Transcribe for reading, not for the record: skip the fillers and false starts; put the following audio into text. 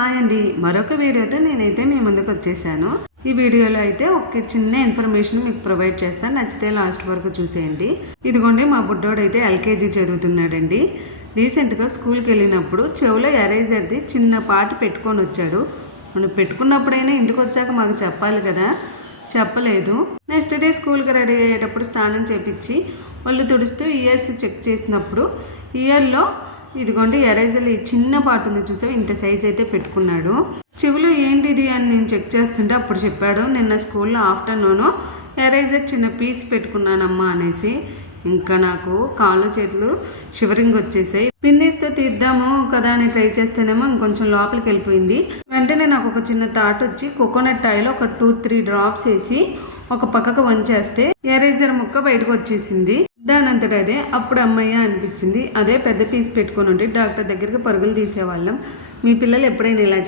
Hi అండి, మరొక వీడియోతో నేనైతే మీ ముందుకు వచ్చేసాను. ఈ వీడియోలో అయితే ఒక చిన్న ఇన్ఫర్మేషన్ మీకు ప్రొవైడ్ చేస్తాను. నచ్చితే లాస్ట్ వరకు చూసేయండి. ఇదిగోండి, మా బుడ్డోడైతే ఎల్కేజీ చదువుతున్నాడండి. రీసెంట్గా స్కూల్కి వెళ్ళినప్పుడు చెవులో ఎరేజర్ది చిన్న పాట పెట్టుకొని వచ్చాడు. మనం పెట్టుకున్నప్పుడైనా ఇంటికి వచ్చాక మాకు చెప్పాలి కదా, చెప్పలేదు. నెక్స్ట్ డే స్కూల్కి రెడీ అయ్యేటప్పుడు స్నానం చేపించి ఒళ్ళు తుడుస్తూ ఇయర్స్ చెక్ చేసినప్పుడు ఇయర్లో ఇదిగోండి ఎరేజర్ ఈ చిన్న పార్ట్ ఉంది చూసావు, ఇంత సైజ్ అయితే పెట్టుకున్నాడు. చెవులు ఏంటిది అని నేను చెక్ చేస్తుంటే అప్పుడు చెప్పాడు, నిన్న స్కూల్లో ఆఫ్టర్నూన్ ఎరేజర్ చిన్న పీస్ పెట్టుకున్నానమ్మా అనేసి. ఇంకా నాకు కాళ్ళు చేతులు షివరింగ్ వచ్చేసాయి. పిన్నీస్తో తీద్దాము కదా అని ట్రై చేస్తేనేమో ఇంకొంచెం లోపలికి వెళ్ళిపోయింది. వెంటనే నాకు ఒక చిన్న థాట్ వచ్చి కోకోనట్ ఆయిల్ ఒక 2-3 డ్రాప్స్ వేసి ఒక పక్కకు వంచేస్తే ఎరేజర్ ముక్క బయటకు వచ్చేసింది. దానంతట అదే అప్పుడు అమ్మయ్య అనిపించింది. అదే పెద్ద పీస్ పెట్టుకొని ఉంటే డాక్టర్ దగ్గరికి పరుగులు తీసేవాళ్ళం. మీ పిల్లలు ఎప్పుడైనా ఇలా